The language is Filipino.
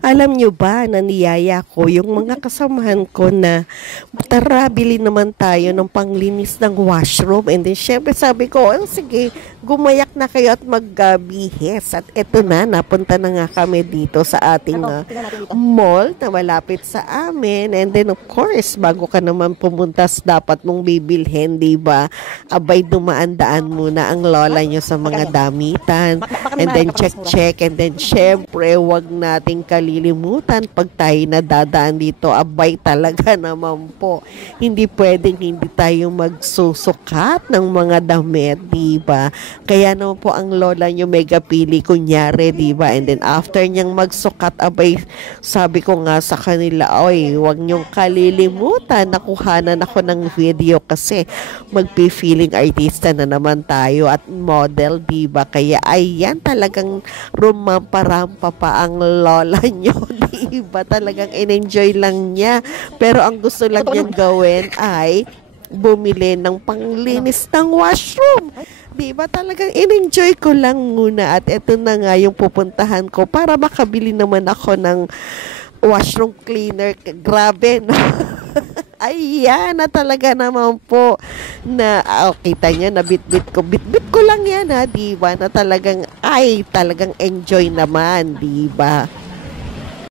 Alam nyo ba na niyaya ko yung mga kasamahan ko na tara, bili naman tayo ng panglinis ng washroom. And then, syempre sabi ko, oh, sige, gumayak na kayo at magbihis. At eto na, napunta na nga kami dito sa ating mall na malapit sa amin. And then, of course, bago ka naman pumuntas, dapat mong bibilhin, di ba? Abay, dumaan-daan muna ang lola nyo sa mga damitan. And then, check. And then, syempre, wag nating kalilimutan pag tayo nadadaan dito, abay talaga naman po. Hindi pwedeng hindi tayo magsusukat ng mga damit, diba? Kaya naman po ang lola nyo mega pili kunyari, diba? And then after niyang magsukat, abay, sabi ko nga sa kanila, oy, wag niyong kalilimutan, nakuhanan ako ng video kasi magpi-feeling artista na naman tayo at model, diba? Kaya ayan, talagang rumampa-rampa pa ang lola nyo, diba? Talagang in-enjoy lang niya. Pero ang gusto lang niyang gawin ay bumili ng panglinis ng washroom. Diba? Talagang in-enjoy ko lang muna at eto na nga yung pupuntahan ko para makabili naman ako ng washroom cleaner. Grabe, no? Ayan na talaga naman po na kita nyo na bit-bit ko lang yan, ha, diba? Na talagang talagang enjoy naman, diba?